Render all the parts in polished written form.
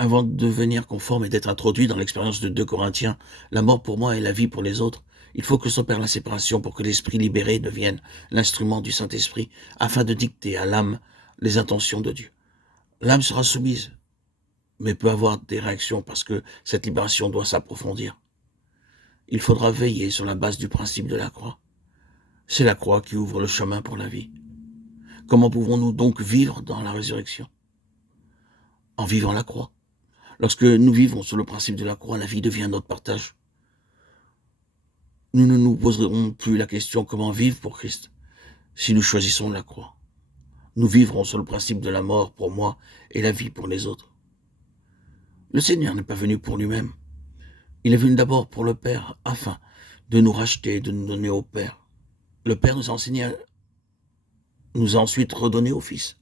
Avant de devenir conforme et d'être introduit dans l'expérience de 2 Corinthiens, la mort pour moi et la vie pour les autres, il faut que s'opère la séparation pour que l'esprit libéré devienne l'instrument du Saint-Esprit afin de dicter à l'âme les intentions de Dieu. L'âme sera soumise, mais peut avoir des réactions parce que cette libération doit s'approfondir. Il faudra veiller sur la base du principe de la croix. C'est la croix qui ouvre le chemin pour la vie. Comment pouvons-nous donc vivre dans la résurrection? En vivant la croix. Lorsque nous vivons sur le principe de la croix, la vie devient notre partage. Nous ne nous poserons plus la question comment vivre pour Christ si nous choisissons la croix. Nous vivrons sur le principe de la mort pour moi et la vie pour les autres. Le Seigneur n'est pas venu pour lui-même. Il est venu d'abord pour le Père afin de nous racheter et de nous donner au Père. Le Père nous a enseigné, nous a ensuite redonné au Fils.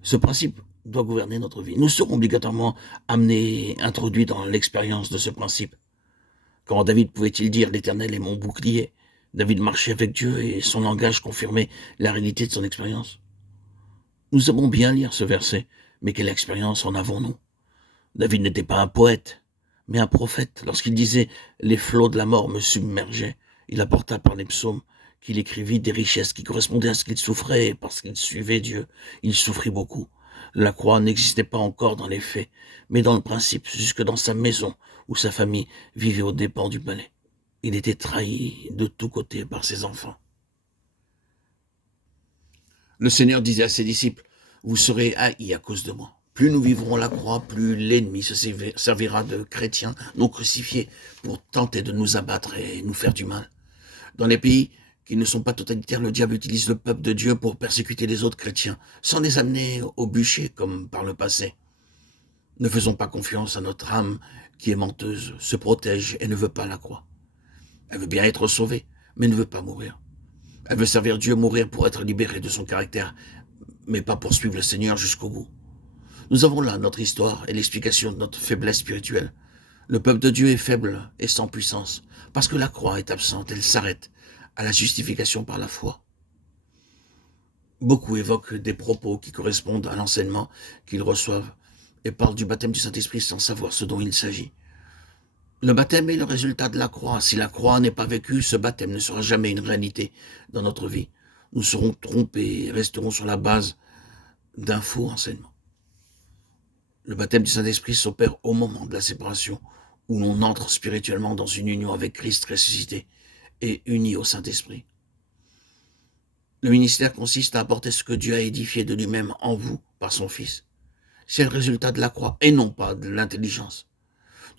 Ce principe doit gouverner notre vie. Nous serons obligatoirement amenés, introduits dans l'expérience de ce principe. Comment David pouvait-il dire « L'Éternel est mon bouclier » ? David marchait avec Dieu et son langage confirmait la réalité de son expérience. Nous aimons bien lire ce verset, mais quelle expérience en avons-nous? David n'était pas un poète, mais un prophète. Lorsqu'il disait « Les flots de la mort me submergeaient », il apporta par les psaumes qu'il écrivit des richesses qui correspondaient à ce qu'il souffrait, et parce qu'il suivait Dieu, il souffrit beaucoup. La croix n'existait pas encore dans les faits, mais dans le principe, jusque dans sa maison, où sa famille vivait aux dépens du palais. Il était trahi de tous côtés par ses enfants. Le Seigneur disait à ses disciples, « Vous serez haïs à cause de moi. Plus nous vivrons la croix, plus l'ennemi se servira de chrétiens non crucifiés pour tenter de nous abattre et nous faire du mal. Dans les pays qui ne sont pas totalitaires, le diable utilise le peuple de Dieu pour persécuter les autres chrétiens, sans les amener au bûcher comme par le passé. Ne faisons pas confiance à notre âme qui est menteuse, se protège et ne veut pas la croix. Elle veut bien être sauvée, mais ne veut pas mourir. Elle veut servir Dieu, mourir pour être libérée de son caractère, mais pas poursuivre le Seigneur jusqu'au bout. Nous avons là notre histoire et l'explication de notre faiblesse spirituelle. Le peuple de Dieu est faible et sans puissance, parce que la croix est absente, elle s'arrête à la justification par la foi. Beaucoup évoquent des propos qui correspondent à l'enseignement qu'ils reçoivent et parlent du baptême du Saint-Esprit sans savoir ce dont il s'agit. Le baptême est le résultat de la croix. Si la croix n'est pas vécue, ce baptême ne sera jamais une réalité dans notre vie. Nous serons trompés et resterons sur la base d'un faux enseignement. Le baptême du Saint-Esprit s'opère au moment de la séparation, où l'on entre spirituellement dans une union avec Christ ressuscité et uni au Saint-Esprit. Le ministère consiste à apporter ce que Dieu a édifié de lui-même en vous par son Fils. C'est le résultat de la croix et non pas de l'intelligence.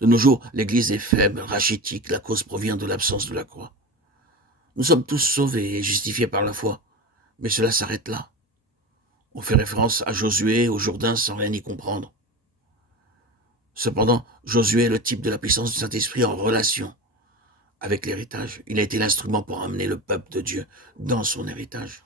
De nos jours, l'Église est faible, rachitique, la cause provient de l'absence de la croix. Nous sommes tous sauvés et justifiés par la foi, mais cela s'arrête là. On fait référence à Josué, au Jourdain, sans rien y comprendre. Cependant, Josué est le type de la puissance du Saint-Esprit en relation avec l'héritage. Il a été l'instrument pour amener le peuple de Dieu dans son héritage.